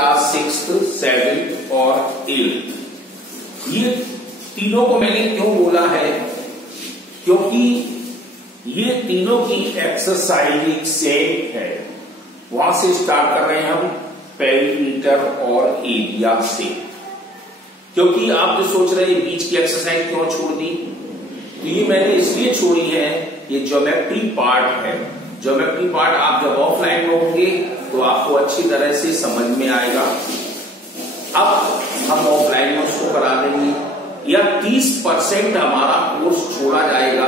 Class 6th 7th और 8th। ये तीनों को मैंने क्यों बोला है, क्योंकि ये तीनों की एक्सरसाइज एक सेम है। वहां से स्टार्ट कर रहे हैं हम पेरीमीटर और एरिया से। क्योंकि आप जो सोच रहे हैं बीच की एक्सरसाइज क्यों छोड़ दी, तो ये मैंने इसलिए छोड़ी है, ये ज्योमेट्री पार्ट है। ज्योमेट्री पार्ट आप जब ऑफलाइन में होंगे तो आपको अच्छी तरह से समझ में आएगा। अब हम ऑफलाइन में उसको करा देंगे, या 30% हमारा कोर्स छोड़ा जाएगा,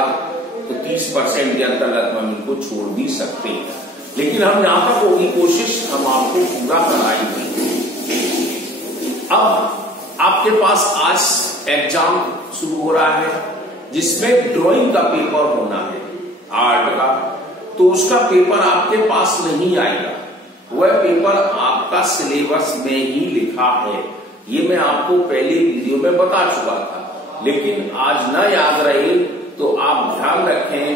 तो 30% के अंतर्गत हम इनको छोड़ भी सकते हैं, लेकिन हम यहां तक होगी कोशिश हम आपको पूरा कराएंगे। अब आपके पास आज एग्जाम शुरू हो रहा है जिसमें ड्राइंग का पेपर होना है, आर्ट का, तो उसका पेपर आपके पास नहीं आएगा। वह पेपर आपका सिलेबस में ही लिखा है, ये मैं आपको पहले वीडियो में बता चुका था, लेकिन आज न याद रहे तो आप ध्यान रखें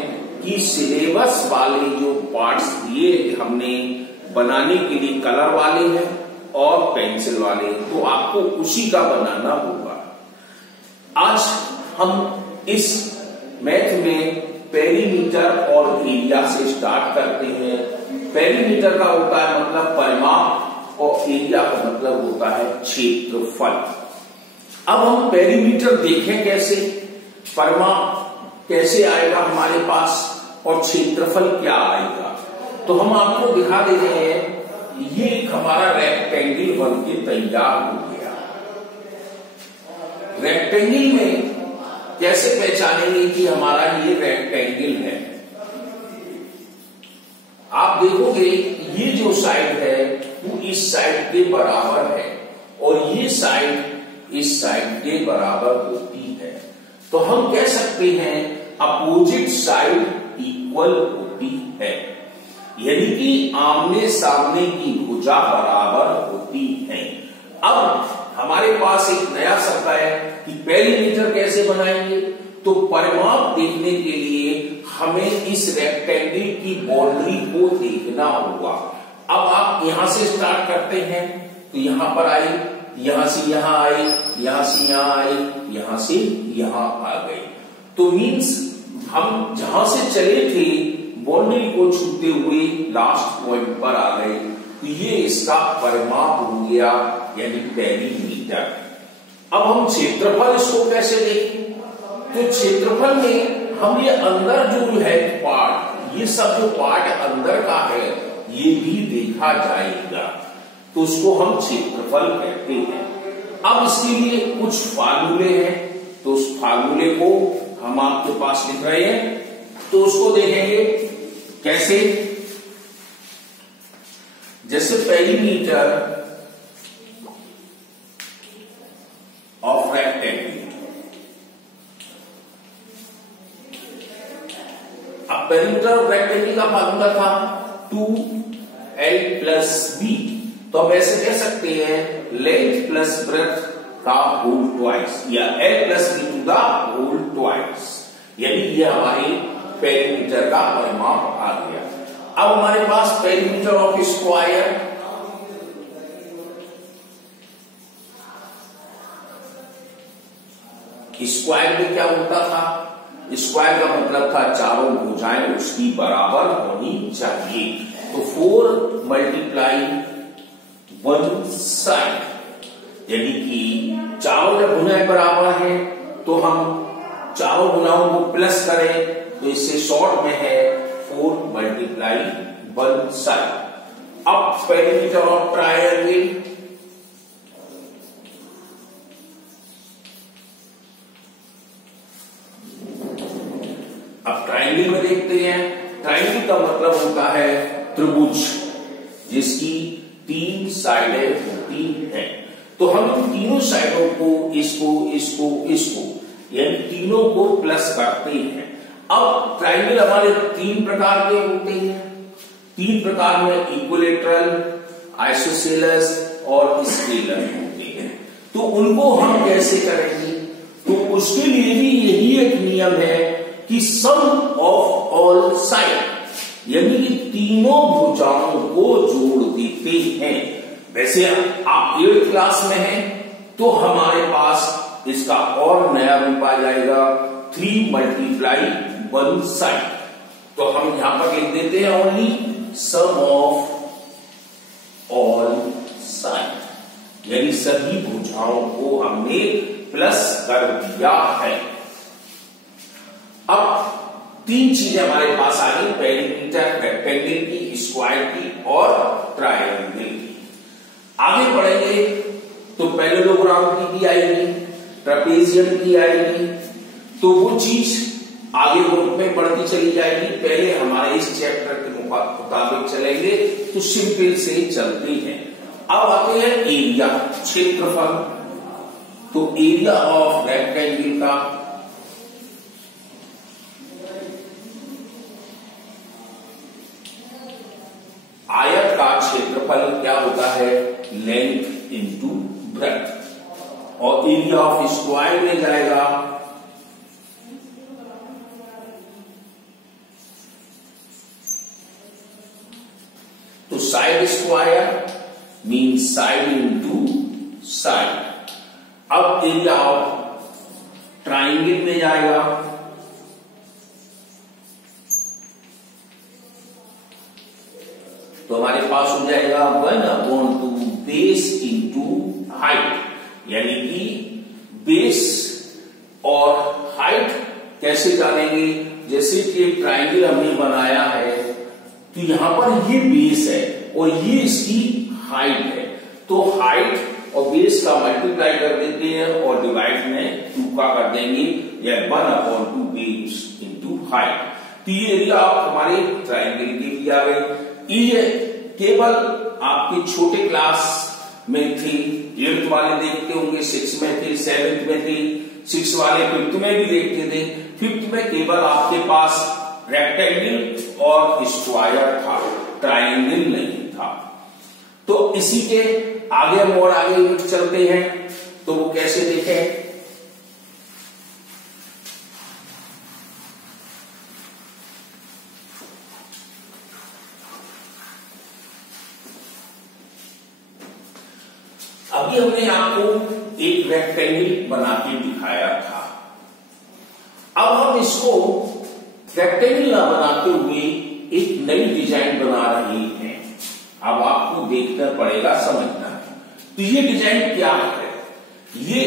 कि सिलेबस वाले जो पार्ट्स दिए हमने बनाने के लिए कलर वाले हैं और पेंसिल वाले, तो आपको उसी का बनाना होगा। आज हम इस मैथ में पेरीमीटर और एरिया से स्टार्ट करते हैं। पेरीमीटर का होता है मतलब परिमाप और एरिया का मतलब होता है क्षेत्रफल। अब हम पेरीमीटर देखें कैसे, परिमाप कैसे आएगा हमारे पास और क्षेत्रफल क्या आएगा, तो हम आपको दिखा दे रहे हैं। ये एक हमारा रेक्टेंगल बन के तैयार हो गया। रेक्टेंगल में कैसे पहचानेंगे कि हमारा ये रेक्टेंगल है, आप देखोगे ये जो साइड है वो इस साइड के बराबर है और ये साइड इस साइड के बराबर होती है, तो हम कह सकते हैं अपोजिट साइड इक्वल होती है, यानी कि आमने सामने की भुजा बराबर होती है। अब हमारे पास एक नया शब्द है कि पेरीमीटर कैसे बनाएंगे, तो परिमाप देखने के लिए हमें इस रेक्टेंगल की बाउंड्री को देखना होगा। अब आप यहां से स्टार्ट करते हैं तो यहां पर आए, यहां से यहां आए, यहां से यहां आए, यहां से यहां आ गए, तो मीन्स हम जहां से चले थे बाउंड्री को छूते हुए लास्ट पॉइंट पर आ गए, तो ये इसका परिमाप हो गया, यानी पेरीमीटर। अब हम क्षेत्रफल इसको कैसे देखें, तो क्षेत्रफल में हम ये अंदर जो है पार्ट, ये सब जो पार्ट अंदर का है ये भी देखा जाएगा, तो उसको हम क्षेत्रफल कहते हैं। अब इसके लिए कुछ फार्मूले हैं, तो उस फार्मूले को हम आपके पास लिख रहे हैं, तो उसको देखेंगे कैसे। जैसे पेरीमीटर ऑफ रेक्टेंगल, अब पेरीमीटर ऑफ रेक्टेंगल का फार्मूला था 2l + b, तो हम ऐसे कह सकते हैं लेंथ प्लस ब्रेड्थ का होल ट्वाइस, या l + b to the whole twice, यानी ये हमारे पेरीमीटर का परिमाप आ गया। अब हमारे पास पेरीमीटर ऑफ स्क्वायर, स्क्वायर में क्या होता था, स्क्वायर का मतलब था चारों भुजाएं उसकी बराबर होनी चाहिए, तो 4 × 1 साइड, यानी कि चारों जब भुजाएं बराबर हैं तो हम चारों भुजाओं को प्लस करें, तो इससे शॉर्ट में है 4 × 1 साइड। अब पेरीमीटर ऑफ ट्रायंगल, अब ट्रायंगल में देखते हैं, ट्रायंगल का मतलब होता है त्रिभुज जिसकी 3 साइडें होती हैं, तो हम इन तीनों साइडों को इसको इसको इसको यानी तीनों को प्लस करते हैं। अब ट्रायंगल हमारे 3 प्रकार के होते हैं, 3 प्रकार में इक्विलेटरल, आइसोसेलेस और स्केलर होते हैं, तो उनको हम कैसे करेंगे, तो उसके लिए भी यही एक नियम है कि सम ऑफ ऑल साइड, यानी कि तीनों भुजाओं को जोड़ देते हैं। वैसे आप 8th क्लास में हैं तो हमारे पास इसका और नया रूप आ जाएगा 3 × 1 साइड। तो हम यहां पर लिख देते हैं only sum of all side, यानी सभी भुजाओं को हमने प्लस कर दिया है। अब 3 चीजें हमारे पास आ गई, पेरीमीटर रेक्टेंगल की, स्क्वायर की और ट्रायंगल की। आगे बढ़ेंगे तो पैरेललोग्राम की भी आएगी, ट्रेपेजियम की आएगी, तो वो चीज आगे ग्रुप में बढ़ती चली जाएगी। पहले हमारे इस चैप्टर के मुताबिक चलेंगे तो सिंपल से चलते हैं। अब आते हैं एरिया, क्षेत्रफल। तो एरिया ऑफ रेक्टेंगल का आयत का क्षेत्रफल क्या होता है, लेंथ इंटू ब्रेड्थ, और एरिया ऑफ स्क्वायर में जाएगा तो side square mean side into side. अब एरिया ऑफ ट्राइंगल में जाएगा तो हमारे पास हो जाएगा 1/2 बेस इंटू हाइट, यानी कि बेस और हाइट कैसे जानेंगे, जैसे कि ट्राइंगल हमने बनाया है तो यहां पर ये बेस है और ये इसकी हाइट है, तो हाइट और बेस का मल्टीप्लाई कर देते हैं और डिवाइड में 2 का कर देंगे, या 1/2 बेस इंटू हाइट। तो ये एरिया हमारे ट्राइंगल के भी आ गए। ये केवल आपके छोटे क्लास में थी, 8th वाले देखते होंगे, 6 में थे, 7th में थे, 6 वाले 5th में भी देखते थे। 5th में केवल आपके पास रेक्टेंगल और स्क्वायर था, ट्राइंगल नहीं था। तो इसी के आगे हम और आगे चलते हैं तो वो कैसे देखें। अभी हमने आपको एक रेक्टेंगल बना के दिखाया था, अब हम इसको रेक्टेंगल ना बनाते हुए एक नई डिजाइन बना रहे हैं। अब आपको देखना पड़ेगा, समझना है। तो ये डिजाइन क्या है, ये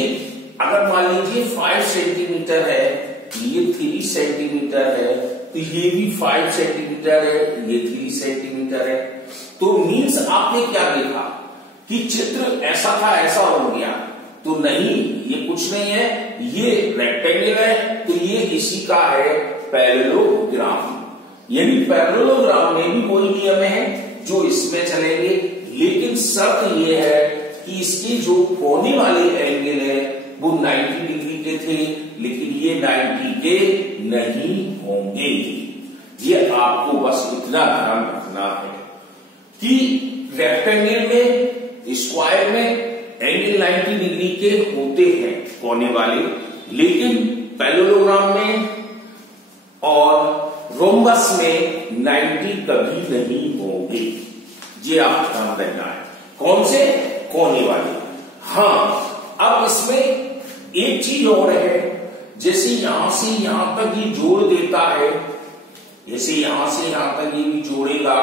अगर मान लीजिए 5 सेंटीमीटर है, ये 3 सेंटीमीटर है, तो ये भी 5 सेंटीमीटर है, ये 3 सेंटीमीटर है। तो मीन्स आपने क्या देखा कि चित्र ऐसा था ऐसा हो गया, तो नहीं, ये कुछ नहीं है, ये रेक्टेंगल है तो ये इसी का है पैरेललोग्राम। यानी पैरेललोग्राम में भी कोई नियम है जो इसमें चलेंगे, लेकिन शर्त ये है कि इसके जो कोने वाले एंगल है वो 90 डिग्री के थे, लेकिन ये 90 के नहीं होंगे। ये आपको बस इतना ध्यान रखना है कि रेक्टेंगल में, स्क्वायर में एंगल 90 डिग्री के होते हैं कोने वाले, लेकिन पैरेललोग्राम में और रोम्बस में 90 कभी नहीं होंगे। ये आप ध्यान रखना है। कौन से? कोने वाले। हाँ, अब इसमें एक चीज और है, जैसे यहां से यहां तक ये जोड़ देता है, जैसे यहां से यहां तक ये भी जोड़ेगा,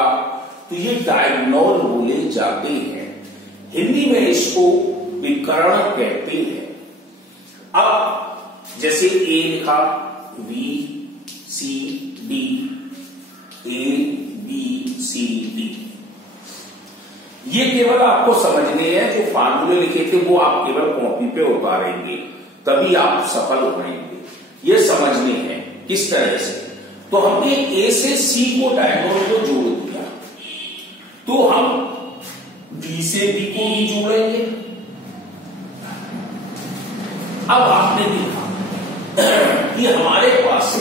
तो ये डायगोनल बोले जाते हैं। हिंदी में इसको विकर्ण कहते हैं। अब जैसे ए लिखा, B C D, A B C D, ये केवल आपको समझने हैं। जो फार्मूले लिखे थे वो आप केवल कॉपी पे उतारेंगे, तभी आप सफल हो पाएंगे। ये समझने हैं किस तरह से। तो हमने ए से सी को डायगोनल को जोड़ दिया, तो हम डी से बी को भी जोड़ेंगे। अब आपने देखा कि हमारे पास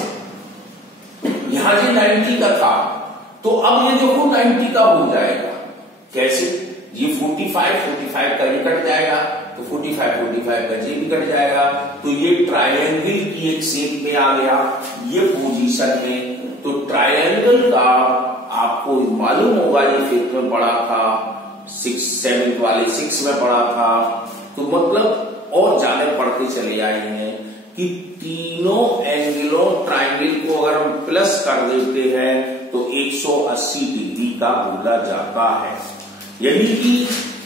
यहां जो 90 का था, तो अब ये देखो 90 का हो जाएगा। कैसे? ये 45 का ये कट जाएगा, तो 45 का ये भी कट जाएगा, तो ये ट्रायंगल की एक शेप में आ गया ये पोजीशन में। तो ट्रायंगल का आपको मालूम होगा, ये फिर में पड़ा था 7th वाले 6 में पढ़ा था। तो मतलब और ज्यादा पढ़ते चले आए हैं कि तीनों एंगलों ट्राइंगल को अगर हम प्लस कर देते हैं तो 180 डिग्री का बोला जाता है। यानी कि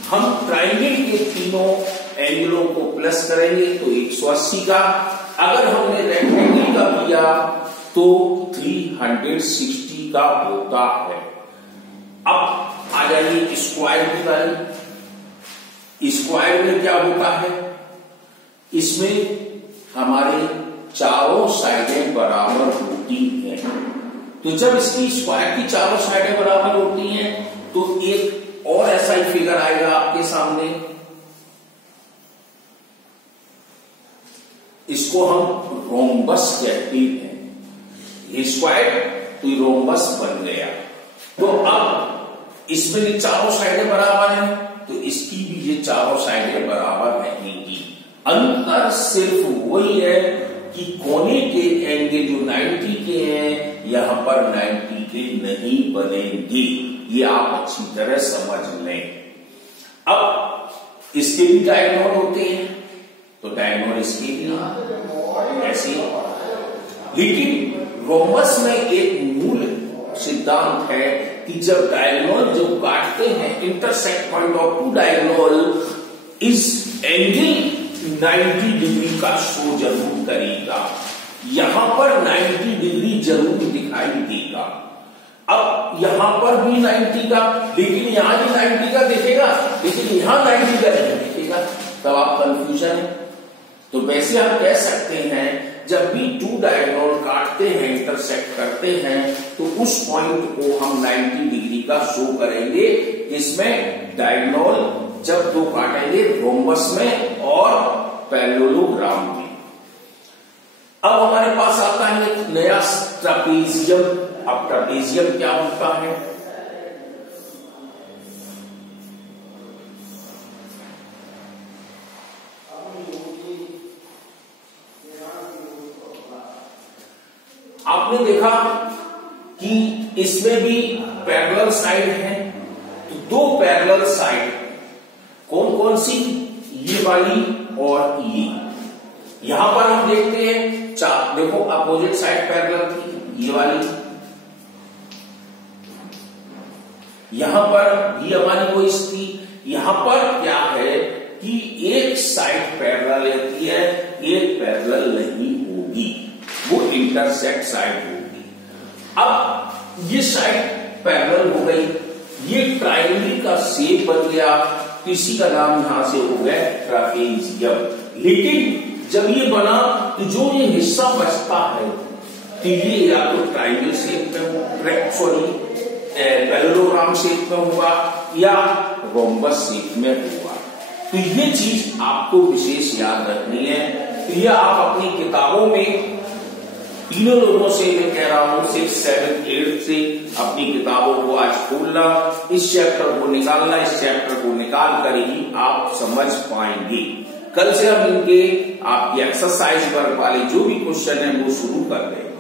हम ट्राइंगल के तीनों एंगलों को प्लस करेंगे तो 180 का, अगर हमने रेक्टेंगल का किया तो 360 का होता है। अब आ जाइए स्क्वायर की बारी। स्क्वायर में क्या होता है, इसमें हमारे चारों साइडें बराबर होती हैं। तो जब इसकी स्क्वायर की चारों साइडें बराबर होती हैं तो एक और ऐसा ही फिगर आएगा आपके सामने। इसको हम रोम्बस कहते हैं। ये स्क्वायर तो रोम्बस बन गया। तो अब इसमें चारों साइडें बराबर हैं तो इसकी भी ये चारों साइडें बराबर रहेंगी। अंतर सिर्फ वही है कि कोने के एंगल जो 90 के हैं यहां पर 90 के नहीं बनेंगे। ये आप अच्छी तरह समझ लें। अब इसके भी डायगोनल होते हैं तो डायगोनल इसके भी ऐसे, लेकिन रोम्बस में एक मूल सिद्धांत है कि जब डायगोनल जो काटते हैं intersect point of two diagonal इस एंगल 90 डिग्री का शो जरूर करेगा। यहां पर 90 डिग्री जरूर दिखाई देगा। अब यहां पर भी 90 का, लेकिन यहां भी 90 का दिखेगा, लेकिन यहां 90 का नहीं दिखेगा। तब आप कंफ्यूजन है। तो वैसे हम कह सकते हैं जब भी टू डायगोनल काटते हैं, इंटरसेक्ट करते हैं, तो उस पॉइंट को हम 90 डिग्री का शो करेंगे। इसमें डायगोनल जब दो काटेंगे रोम्बस में और पैरेललोग्राम में। अब हमारे पास आता है एक नया ट्रापेजियम। अब ट्रापेजियम क्या होता है, आपने देखा कि इसमें भी पैरेलल साइड है। तो दो पैरेलल साइड कौन कौन सी, ये वाली और ये। यहां पर हम देखते हैं चार, देखो अपोजिट साइड पैरेलल थी ये वाली, यहां पर भी हमारी कोई थी। यहां पर क्या है कि एक साइड पैरेलल रहती है, एक पैरेलल नहीं होगी, वो इंटरसेक्ट साइड होगी। अब ये साइड पैरेलल हो गई, ये ट्रायंगल का शेप बन गया, इसी का नाम यहां से हो गया ट्रापेजियम। लेकिन जब ये बना तो जो ये हिस्सा बचता है तो ये या तो ट्रायंगल शेप में, सॉरी पैरेललोग्राम शेप में हुआ या रोम्बस शेप में हुआ। तो ये चीज आपको विशेष याद रखनी है। तो ये आप अपनी किताबों में तीनों लोगों से मैं कह रहा हूं 6, 7, 8 से अपनी किताबों को आज खोलना, इस चैप्टर को निकालना, इस चैप्टर को निकाल कर ही आप समझ पाएंगे। कल से हम इनके आपकी एक्सरसाइज वर्क वाले जो भी क्वेश्चन है वो शुरू कर देंगे।